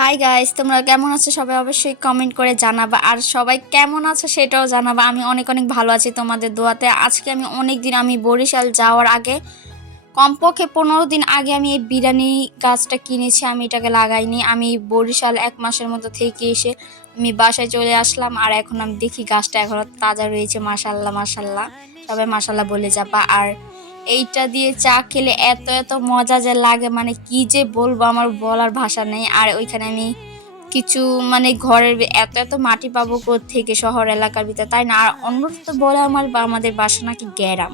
Hi guys, তোমরা কেমন আছো? সবাই অবশ্যই কমেন্ট করে জানাবা। আর সবাই কেমন আছো সেটাও জানাবা। আমি অনেক অনেক ভালো আছি তোমাদের দোয়াতে। আজকে আমি বরিশাল যাওয়ার আগে কমপক্ষে 15 দিন আগে আমি এই বিরিয়ানি গাছটা কিনেছি। আমি এটাকে লাগাইনি। আমি বরিশাল 1 মাসের মতো থেকে এসে আমি বাসায় চলে আসলাম। আর এখন আমি দেখি গাছটা এখনো তাজা রয়েছে। মাশাল্লাহ মাশাল্লাহ, সবাই মাশাল্লাহ বলে যাবা। আর এইটা দিয়ে চা খেলে এত এত মজা যে লাগে, মানে কি যে বলবো, আমার বলার ভাষা নেই। আর ওইখানে আমি কিছু মানে ঘরের এত এত মাটি পাবো থেকে শহর এলাকার ভিতরে, তাই না? আর অন্যরা তো বলে আমাদের বাসা নাকি গ্যারাম।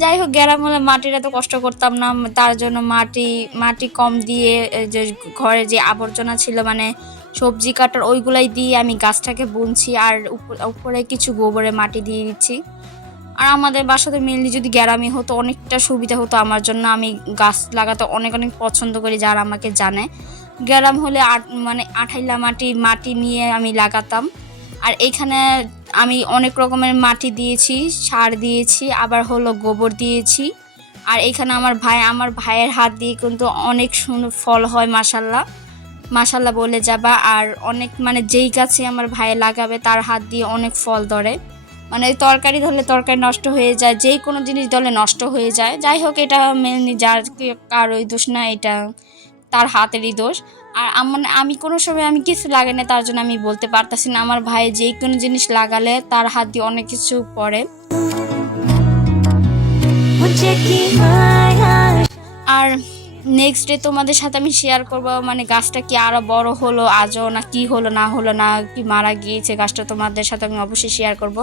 যাই হোক, গ্যারাম হলে মাটির এত কষ্ট করতাম না। তার জন্য মাটি মাটি কম দিয়ে যে ঘরে যে আবর্জনা ছিল, মানে সবজি কাটার ওইগুলাই দিয়ে আমি গাছটাকে বুনছি। আর উপরে কিছু গোবরে মাটি দিয়ে দিচ্ছি। আর আমাদের বাসাতে মেনলি যদি গ্রামে হতো অনেকটা সুবিধা হতো আমার জন্য। আমি গাছ লাগাতে অনেক অনেক পছন্দ করি, যারা আমাকে জানে। গ্রাম হলে মানে আঠাইলা মাটি নিয়ে আমি লাগাতাম। আর এইখানে আমি অনেক রকমের মাটি দিয়েছি, সার দিয়েছি, আবার হলো গোবর দিয়েছি। আর এইখানে আমার ভাইয়ের হাত দিয়ে কিন্তু অনেক সুন্দর ফল হয়, মাশাল্লাহ মাশাল্লাহ বলে যাবা। আর অনেক মানে যেই গাছে আমার ভাই লাগাবে তার হাত দিয়ে অনেক ফল ধরে। মানে ওই তরকারি ধরলে তরকারি নষ্ট হয়ে যায়, যেই কোনো জিনিস ধরলে নষ্ট হয়ে যায়। যাই হোক, এটা মেনলি কারোই দোষ না, এটা তার হাতেরই দোষ। আর মানে আমি কোনো সময় আমি কিছু লাগাই না, তার জন্য আমি বলতে পারতাছি না। আমার ভাই যেই কোনো জিনিস লাগালে তার হাত দিয়ে অনেক কিছু পড়ে। আর নেক্সট ডে তোমাদের সাথে আমি শেয়ার করব, মানে গাছটা কি আরো বড় হলো আজও, না কি হলো না হলো, না কি মারা গিয়েছে গাছটা, তোমাদের সাথে আমি অবশ্যই শেয়ার করব।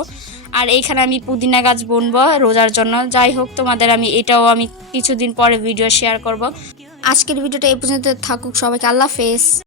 আর এইখানে আমি পুদিনা গাছ বুনবো রোজার জন্য। যাই হোক, তোমাদের এটাও কিছুদিন পরে ভিডিও শেয়ার করব। আজকের ভিডিওটা এই পর্যন্ত থাকুক। সবাইকে আল্লাহ হাফেজ।